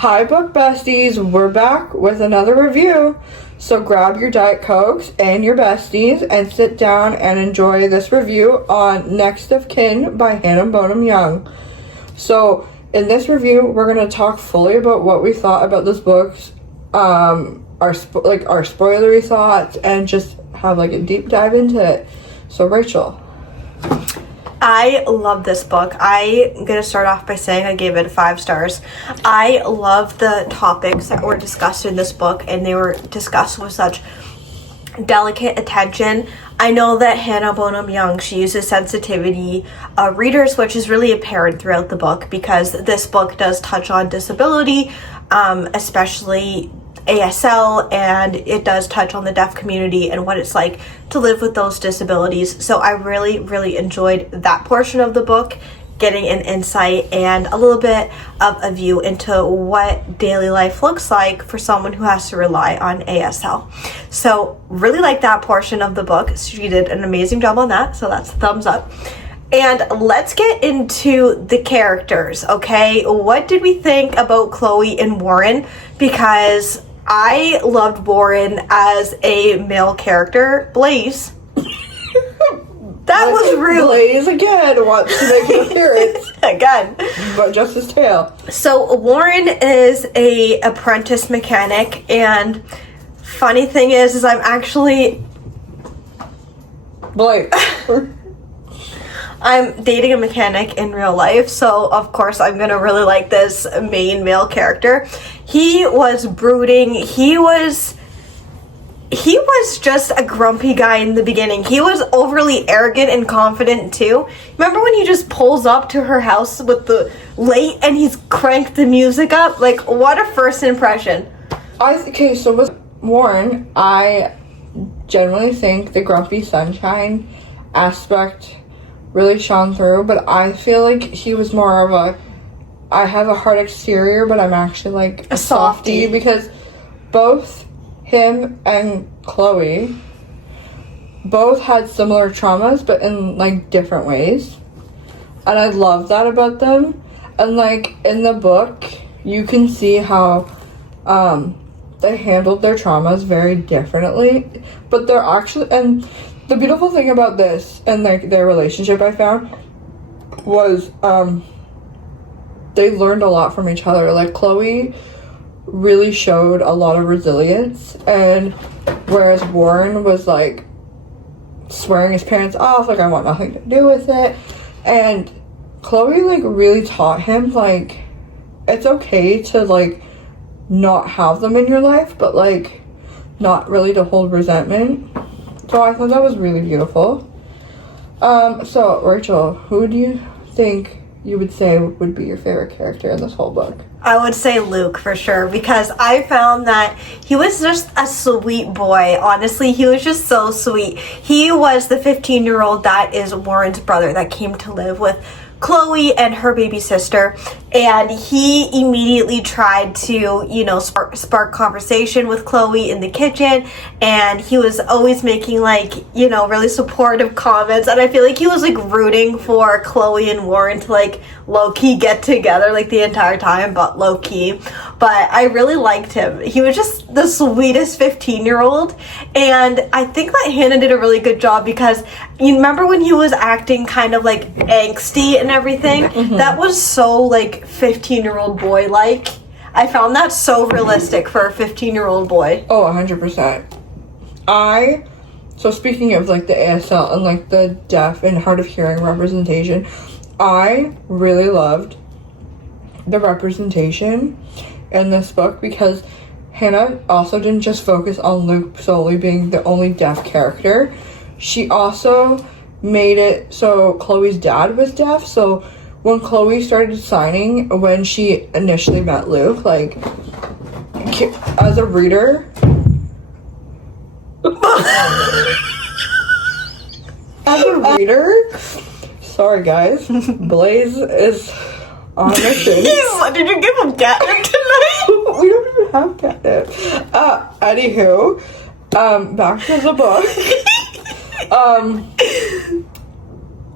Hi book besties, we're back with another review. So grab your Diet Cokes and your besties and sit down and enjoy this review on Next of Kin by Hannah Bonam Young. So in this review, we're going to talk fully about what we thought about this book, our spoilery thoughts, and just have like a deep dive into it. So Rachel. I love this book. I'm going to start off by saying I gave it 5 stars. I love the topics that were discussed in this book, and they were discussed with such delicate attention. I know that Hannah Bonam Young, she uses sensitivity readers, which is really apparent throughout the book because this book does touch on disability, especially ASL, and it does touch on the deaf community and what it's like to live with those disabilities. So I really enjoyed that portion of the book, getting an insight and a little bit of a view into what daily life looks like for someone who has to rely on ASL. So really like that portion of the book. She did an amazing job on that, so that's a thumbs up. And let's get into the characters, okay? What did we think about Chloe and Warren? Because I loved Warren as a male character. Blaze. That was rude. Blaze again wants to make an appearance. Again. But just his tail. So Warren is a apprentice mechanic, and funny thing is I'm actually... Blake. I'm dating a mechanic in real life, so of course I'm gonna really like this main male character. He was brooding. He was just a grumpy guy in the beginning. He was overly arrogant and confident too. Remember when he just pulls up to her house with the light and he's cranked the music up? Like, what a first impression. So with Warren, I generally think the grumpy sunshine aspect really shone through, but I feel like he was more of I have a hard exterior, but I'm actually like a softie, because both him and Chloe both had similar traumas, but in like different ways, and I love that about them. And like in the book, you can see how they handled their traumas very differently, but they're actually, and the beautiful thing about this and like their relationship, I found, was they learned a lot from each other. Like Chloe really showed a lot of resilience, and whereas Warren was like swearing his parents off, like I want nothing to do with it, and Chloe like really taught him like it's okay to like not have them in your life, but like not really to hold resentment. So I thought that was really beautiful. So Rachel, who do you think you would say would be your favorite character in this whole book? I would say Luke for sure, because I found that he was just a sweet boy. Honestly, he was just so sweet. He was the 15-year-old that is Warren's brother that came to live with Chloe and her baby sister, and he immediately tried to, spark conversation with Chloe in the kitchen, and he was always making like, really supportive comments, and I feel like he was like rooting for Chloe and Warren to like low-key get together like the entire time, but low-key. But I really liked him. He was just the sweetest 15-year-old, and I think that Hannah did a really good job, because you remember when he was acting kind of like angsty and everything? Mm-hmm. That was so like 15-year-old boy like. I found that so realistic for a 15-year-old boy. Oh, 100%. So speaking of like the ASL and like the deaf and hard of hearing representation, I really loved the representation in this book, because Hannah also didn't just focus on Luke solely being the only deaf character. She also made it so Chloe's dad was deaf, so when Chloe started signing, when she initially met Luke, like, as a reader... Sorry guys, Blaze is on a mission. Did you give him catnip tonight? We don't even have catnip. Anywho, back to the book.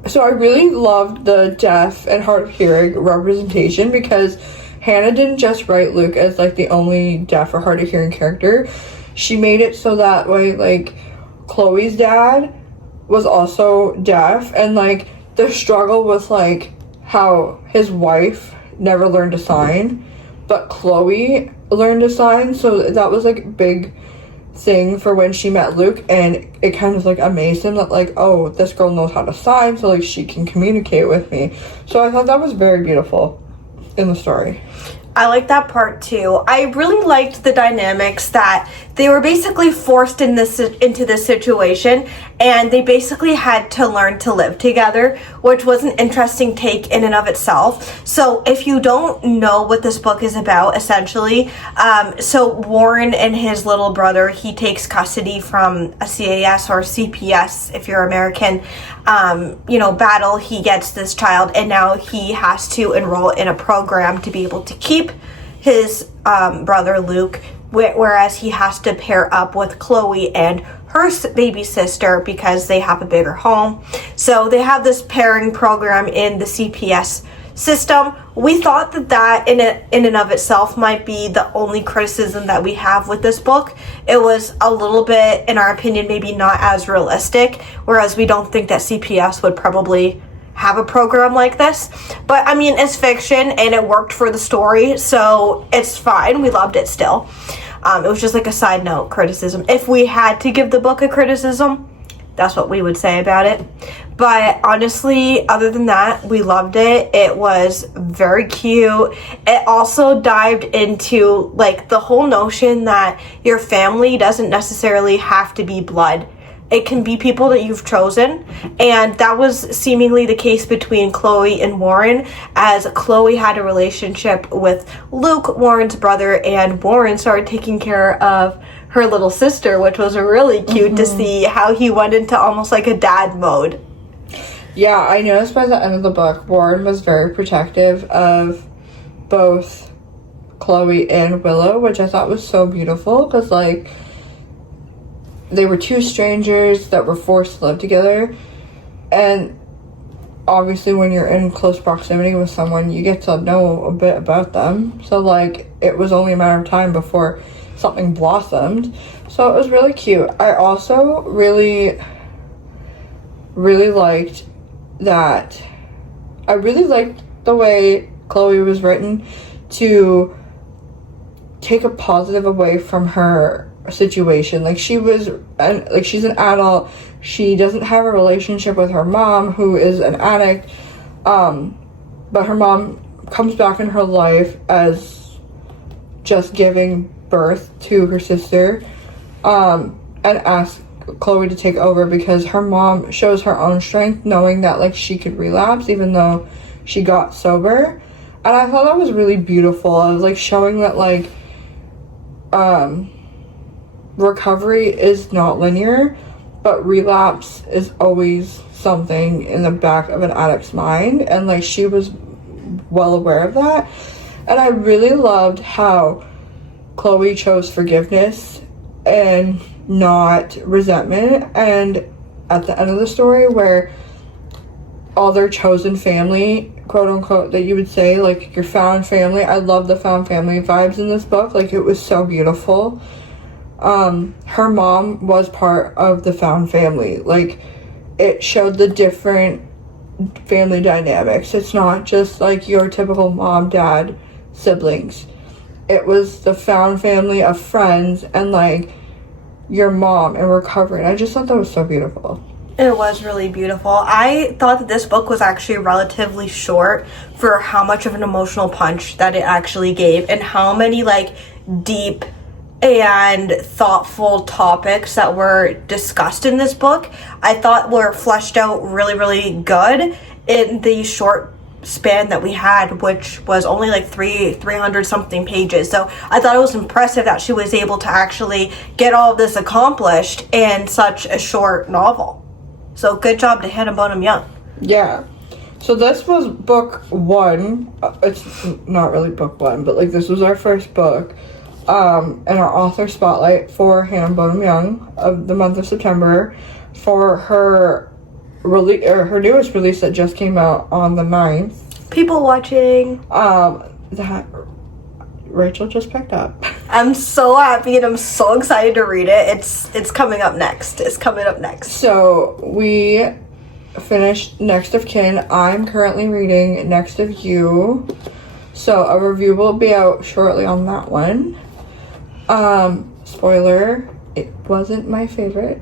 So I really loved the deaf and hard of hearing representation, because Hannah didn't just write Luke as, like, the only deaf or hard of hearing character. She made it so that way, like, Chloe's dad was also deaf, and, like, the struggle was, like, how his wife never learned to sign, but Chloe learned to sign, so that was, like, a big thing for when she met Luke, and it kind of, like, amazed him that, like, oh, this girl knows how to sign, so, like, she can communicate with me. So I thought that was very beautiful in the story. I like that part too. I really liked the dynamics that they were basically forced into this situation, and they basically had to learn to live together, which was an interesting take in and of itself. So if you don't know what this book is about, essentially, so Warren and his little brother, he takes custody from a CAS or CPS, if you're American, battle. He gets this child, and now he has to enroll in a program to be able to keep his brother Luke, whereas he has to pair up with Chloe and her baby sister because they have a bigger home. So they have this pairing program in the CPS system. We thought that in and of itself might be the only criticism that we have with this book. It was a little bit, in our opinion, maybe not as realistic, whereas we don't think that CPS would probably have a program like this. But I mean, it's fiction and it worked for the story, so it's fine. We loved it still. It was just like a side note criticism. If we had to give the book a criticism, that's what we would say about it. But honestly, other than that, we loved it. It was very cute. It also dived into, like, the whole notion that your family doesn't necessarily have to be blood. It can be people that you've chosen, and that was seemingly the case between Chloe and Warren, as Chloe had a relationship with Luke, Warren's brother, and Warren started taking care of her little sister, which was really cute to see how he went into almost like a dad mode. Yeah, I noticed by the end of the book, Warren was very protective of both Chloe and Willow, which I thought was so beautiful, because, like, they were two strangers that were forced to live together, and obviously when you're in close proximity with someone, you get to know a bit about them. So, like, it was only a matter of time before something blossomed. So it was really cute. I also really liked that. I really liked the way Chloe was written to take a positive away from her situation. Like, she's an adult. She doesn't have a relationship with her mom, who is an addict, but her mom comes back in her life as just giving birth to her sister, and asks Chloe to take over because her mom shows her own strength, knowing that, like, she could relapse even though she got sober. And I thought that was really beautiful. I was, like, showing that, like, recovery is not linear, but relapse is always something in the back of an addict's mind, and, like, she was well aware of that. And I really loved how Chloe chose forgiveness and not resentment, and at the end of the story, where all their chosen family, quote unquote, that you would say, like, your found family, I love the found family vibes in this book. Like, it was so beautiful. Her mom was part of the found family. Like, it showed the different family dynamics. It's not just, like, your typical mom, dad, siblings. It was the found family of friends and, like, your mom and recovery. I just thought that was so beautiful. It was really beautiful. I thought that this book was actually relatively short for how much of an emotional punch that it actually gave, and how many, like, deep and thoughtful topics that were discussed in this book, I thought were fleshed out really, really good in the short span that we had, which was only like 300 something pages. So I thought it was impressive that she was able to actually get all of this accomplished in such a short novel. So good job to Hannah Bonam Young. Yeah. So this was book one. It's not really book one, but, like, this was our first book. And our author spotlight for Hannah Bonam Young of the month of September for her her newest release that just came out on the 9th. People watching. That Rachel just picked up. I'm so happy and I'm so excited to read it. It's coming up next. It's coming up next. So we finished Next of Kin. I'm currently reading Next of You. So a review will be out shortly on that one. Spoiler, it wasn't my favorite.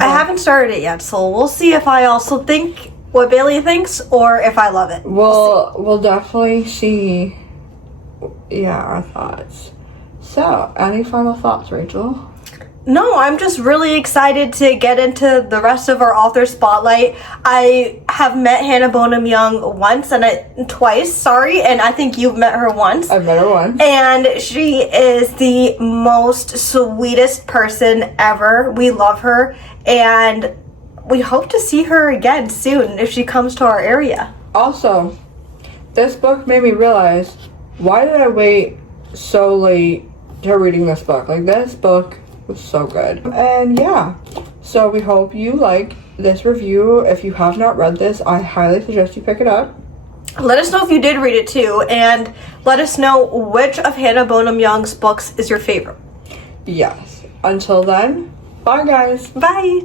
I haven't started it yet, so we'll see if I also think what Bailey thinks or if I love it. We'll definitely see, our thoughts. So, any final thoughts, Rachel? No, I'm just really excited to get into the rest of our author spotlight. I have met Hannah Bonam Young twice, and I think you've met her once. I've met her once. And she is the most sweetest person ever. We love her, and we hope to see her again soon if she comes to our area. Also, this book made me realize, why did I wait so late to reading this book? Like, this book was so good. And yeah, so we hope you like this review. If you have not read this, I highly suggest you pick it up. Let us know if you did read it too, and let us know which of Hannah Bonam Young's books is your favorite. Yes. Until then, bye guys. Bye.